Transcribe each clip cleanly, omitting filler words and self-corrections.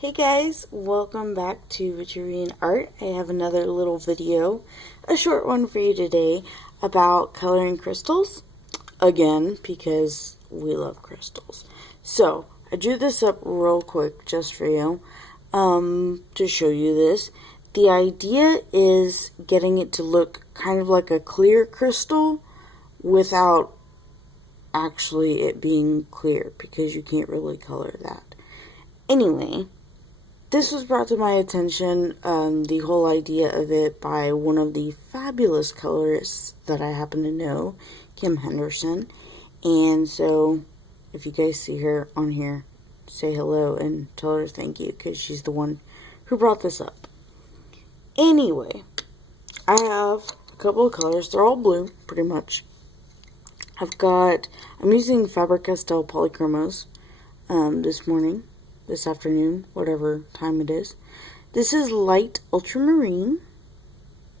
Hey guys, welcome back to Ultramarine Art. I have another little video, a short one for you today, about coloring crystals. Again, because we love crystals. So, I drew this up real quick just for you, to show you this. The idea is getting it to look kind of like a clear crystal without actually it being clear, because you can't really color that. Anyway, this was brought to my attention, the whole idea of it, by one of the fabulous colorists that I happen to know, Kim Henderson. And so, if you guys see her on here, say hello and tell her thank you, because she's the one who brought this up. Anyway, I have a couple of colors. They're all blue, pretty much. I'm using Faber-Castell Polychromos this afternoon, whatever time it is. This is light ultramarine.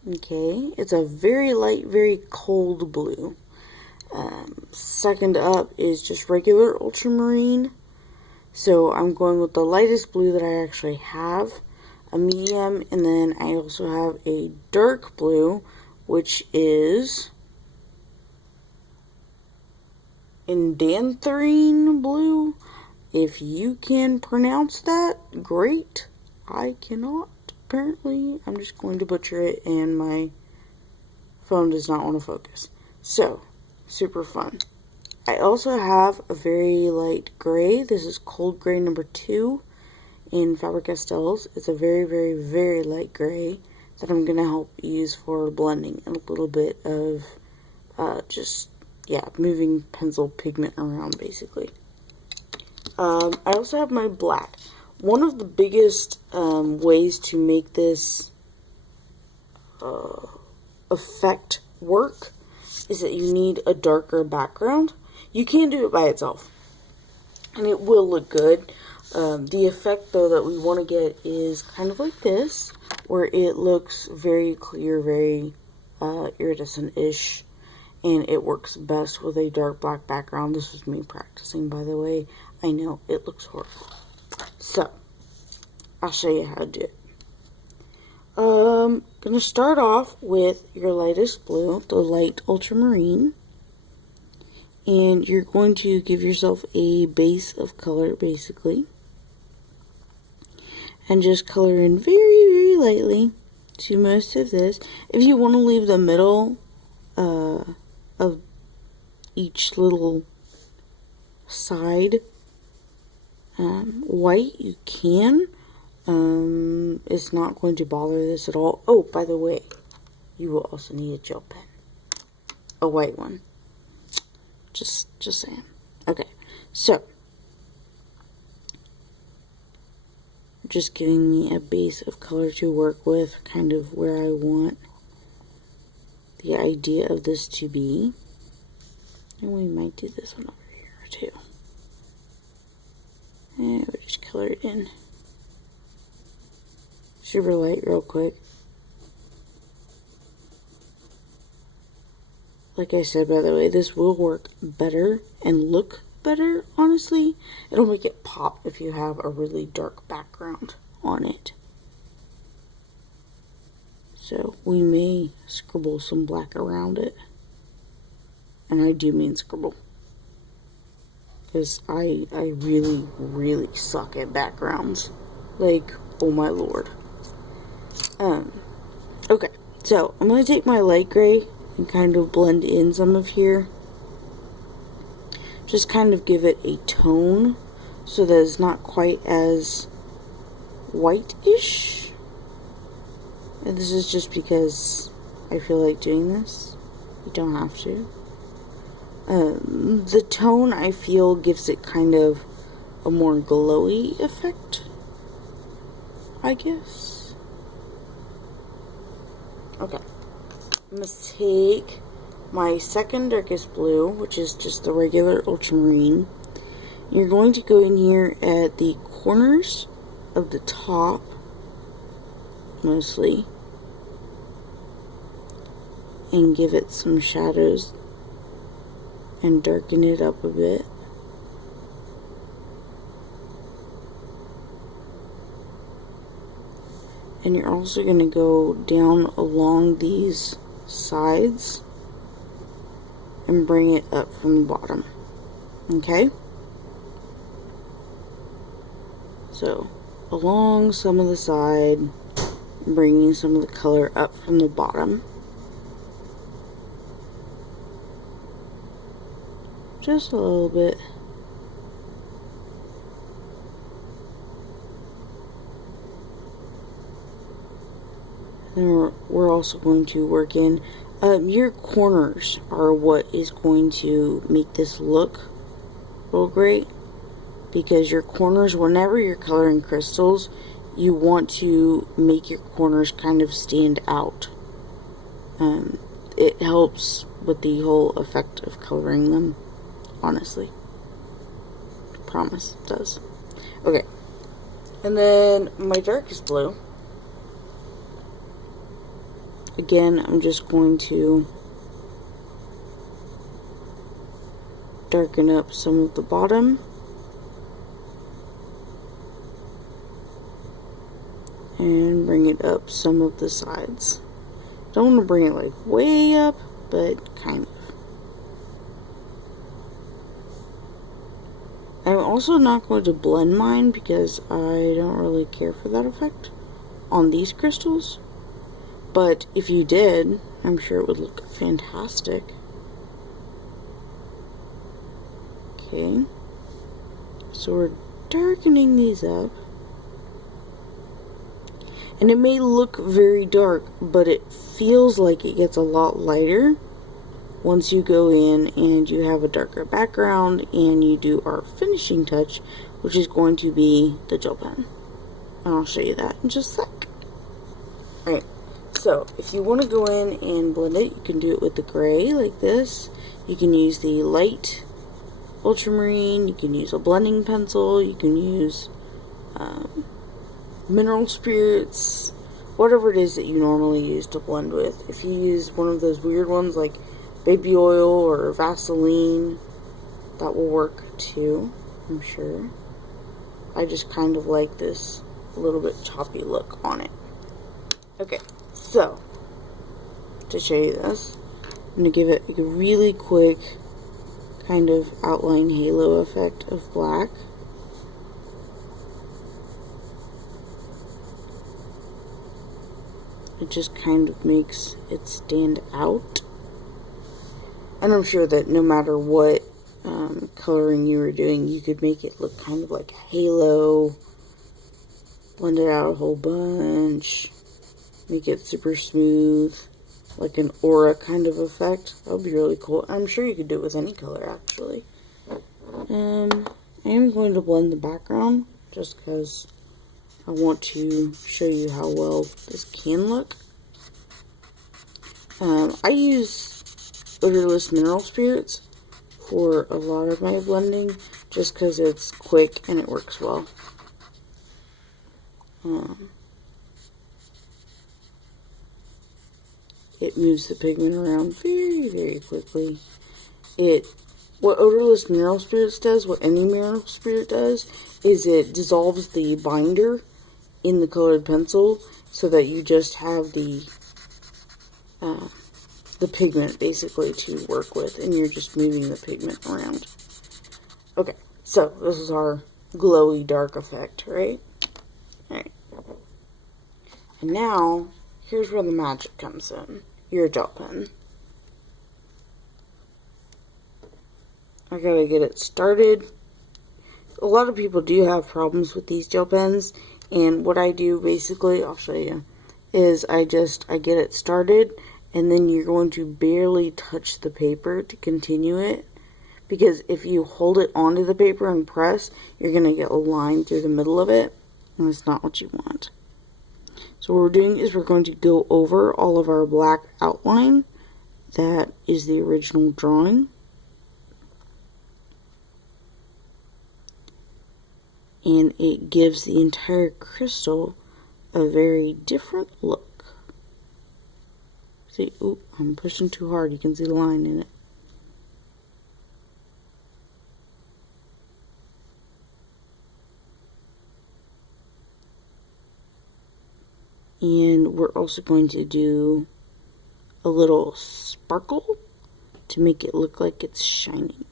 Okay, it's a very light, very cold blue. Second up is just regular ultramarine. So I'm going with the lightest blue that I actually have, a medium, and then I also have a dark blue, which is indanthrine blue. If you can pronounce that, great. I cannot, apparently. I'm just going to butcher it, and my phone does not want to focus. So, super fun. I also have a very light gray. This is cold gray number 2 in Faber-Castell's. It's a very, very, very light gray that I'm going to help use for blending and a little bit of moving pencil pigment around, basically. I also have my black. One of the biggest ways to make this effect work is that you need a darker background. You can do it by itself, and it will look good. The effect, though, that we want to get is kind of like this, where it looks very clear, very iridescent-ish. And it works best with a dark black background. This was me practicing, by the way. I know, it looks horrible. So, I'll show you how to do it. Gonna start off with your lightest blue, the light ultramarine. And you're going to give yourself a base of color, basically. And just color in very, very lightly to most of this. If you want to leave the middle of each little side white, you can. It's not going to bother this at all. Oh, by the way, you will also need a gel pen, a white one. Just saying. Okay, so just giving me a base of color to work with, kind of where I want the idea of this to be. And we might do this one over here too. And we'll just color it in super light real quick. Like I said, by the way, this will work better and look better, honestly. It'll make it pop if you have a really dark background on it. So we may scribble some black around it. And I do mean scribble. Because I really, really suck at backgrounds. Like, oh my lord. Okay, so I'm going to take my light gray and kind of blend in some of here. Just kind of give it a tone so that it's not quite as white-ish. And this is just because I feel like doing this. You don't have to. The tone, I feel, gives it kind of a more glowy effect, I guess. Okay. I'm going to take my second darkest blue, which is just the regular ultramarine. You're going to go in here at the corners of the top, mostly, and give it some shadows and darken it up a bit. And you're also going to go down along these sides and bring it up from the bottom. Okay? So, along some of the side, bringing some of the color up from the bottom. Just a little bit. And we're also going to work in your corners are what is going to make this look real great, because your corners, whenever you're coloring crystals, you want to make your corners kind of stand out. It helps with the whole effect of coloring them, honestly. I promise it does. Okay, and then my darkest blue. Again, I'm just going to darken up some of the bottom. And bring it up some of the sides. Don't want to bring it like way up, but kind of. I'm also not going to blend mine because I don't really care for that effect on these crystals. But if you did, I'm sure it would look fantastic. Okay. So we're darkening these up. And it may look very dark, but it feels like it gets a lot lighter once you go in and you have a darker background and you do our finishing touch, which is going to be the gel pen. And I'll show you that in just a sec. Alright, so if you want to go in and blend it, you can do it with the gray like this. You can use the light ultramarine, you can use a blending pencil, you can use mineral spirits, whatever it is that you normally use to blend with. If you use one of those weird ones like baby oil or Vaseline, that will work too, I'm sure. I just kind of like this little bit choppy look on it. Okay, so to show you this, I'm going to give it a really quick kind of outline halo effect of black. It just kind of makes it stand out. And I'm sure that no matter what coloring you were doing, you could make it look kind of like a halo, blend it out a whole bunch, make it super smooth, like an aura kind of effect. That would be really cool. I'm sure you could do it with any color, actually. I am going to blend the background just because I want to show you how well this can look. I use odorless mineral spirits for a lot of my blending just because it's quick and it works well. It moves the pigment around very, very quickly. What odorless mineral spirits does, what any mineral spirit does, is it dissolves the binder in the colored pencil so that you just have the pigment basically to work with, and you're just moving the pigment around. Okay, so this is our glowy dark effect, right? Alright. And now, here's where the magic comes in. Your gel pen. I gotta get it started. A lot of people do have problems with these gel pens, and what I do basically, I'll show you, is I get it started, and then you're going to barely touch the paper to continue it, because if you hold it onto the paper and press, you're going to get a line through the middle of it, and that's not what you want. So what we're doing is we're going to go over all of our black outline. That is the original drawing. And it gives the entire crystal a very different look. See, oop, I'm pushing too hard. You can see the line in it. And we're also going to do a little sparkle to make it look like it's shining.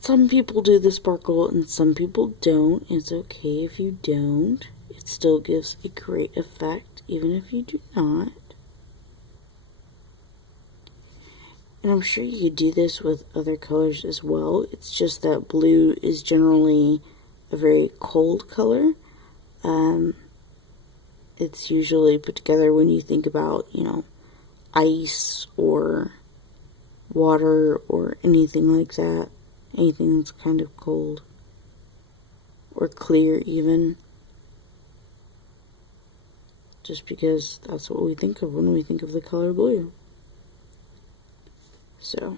Some people do the sparkle and some people don't. It's okay if you don't. It still gives a great effect, even if you do not. And I'm sure you could do this with other colors as well. It's just that blue is generally a very cold color. It's usually put together when you think about, ice or water or anything like that. Anything that's kind of cold or clear even. Just because that's what we think of when we think of the color blue. So,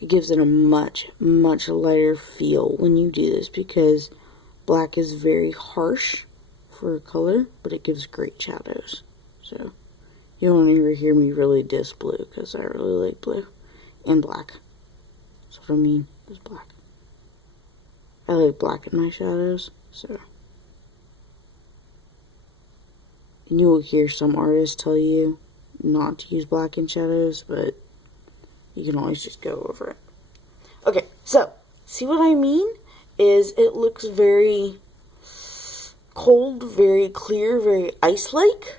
it gives it a much, much lighter feel when you do this because black is very harsh for a color, but it gives great shadows. So, you won't ever hear me really diss blue because I really like blue and black. That's what I mean, is black. I like black in my shadows, so. And you will hear some artists tell you not to use black in shadows, but you can always just go over it. Okay, so, see what I mean? Is it looks very cold, very clear, very ice-like.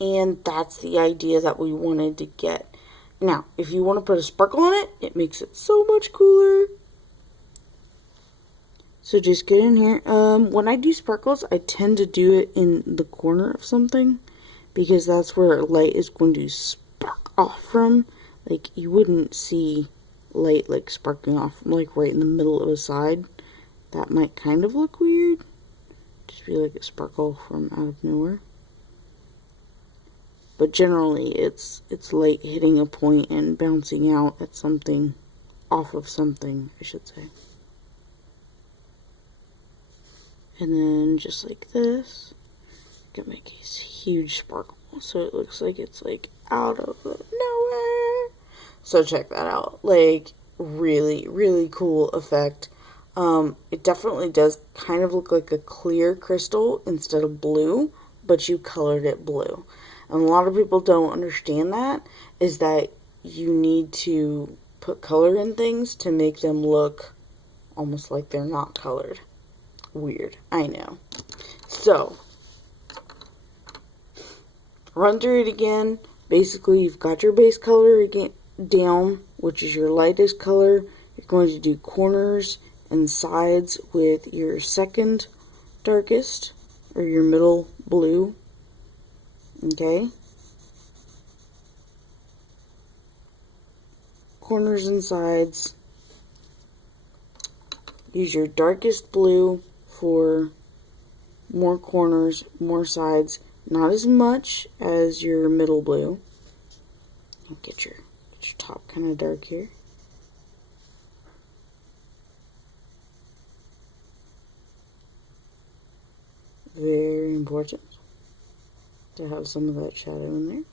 And that's the idea that we wanted to get. Now, if you want to put a sparkle on it, it makes it so much cooler. So just get in here. When I do sparkles, I tend to do it in the corner of something, because that's where light is going to spark off from. Like, you wouldn't see light like sparking off from like right in the middle of a side. That might kind of look weird. Just be like a sparkle from out of nowhere. But generally, it's light hitting a point and bouncing out at something, off of something, I should say. And then, just like this, you can make a huge sparkle, so it looks like it's, like, out of nowhere. So check that out. Like, really, really cool effect. It definitely does kind of look like a clear crystal instead of blue, but you colored it blue. And a lot of people don't understand that, is that you need to put color in things to make them look almost like they're not colored. Weird, I know. So, run through it again. Basically, you've got your base color again down, which is your lightest color. You're going to do corners and sides with your second darkest, or your middle blue. Okay. Corners and sides. Use your darkest blue for more corners, more sides. Not as much as your middle blue. Get your top kind of dark here. Very important to have some of that shadow in there.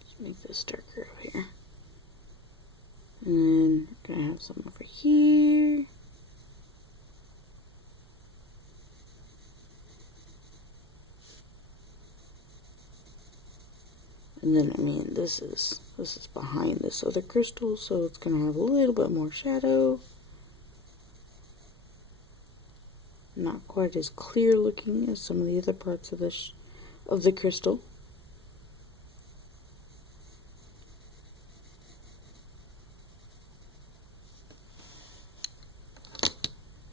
Let's make this darker over here. And then I'm gonna have some over here. And then, I mean, this is behind this other crystal, so it's gonna have a little bit more shadow. Not quite as clear looking as some of the other parts of the crystal.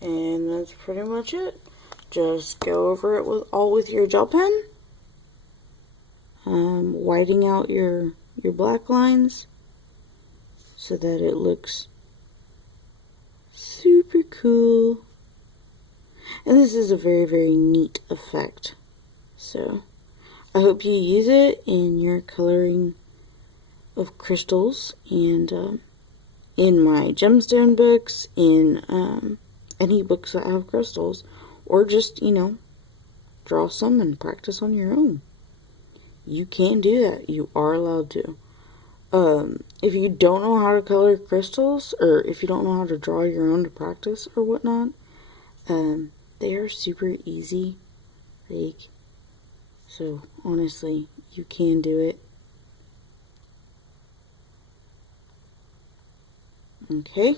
And that's pretty much it. Just go over it with your gel pen. Whiting out your black lines so that it looks super cool. And this is a very, very neat effect. So, I hope you use it in your coloring of crystals and in my gemstone books, in any books that have crystals, or just, draw some and practice on your own. You can do that. You are allowed to. If you don't know how to color crystals, or if you don't know how to draw your own to practice or whatnot, they are super easy. So honestly, you can do it. Okay.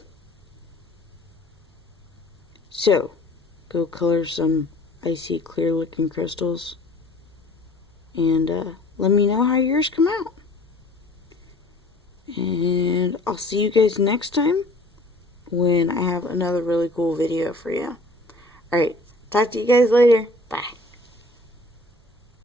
So, go color some icy clear looking crystals, and let me know how yours come out. And I'll see you guys next time when I have another really cool video for you. Alright, talk to you guys later. Bye.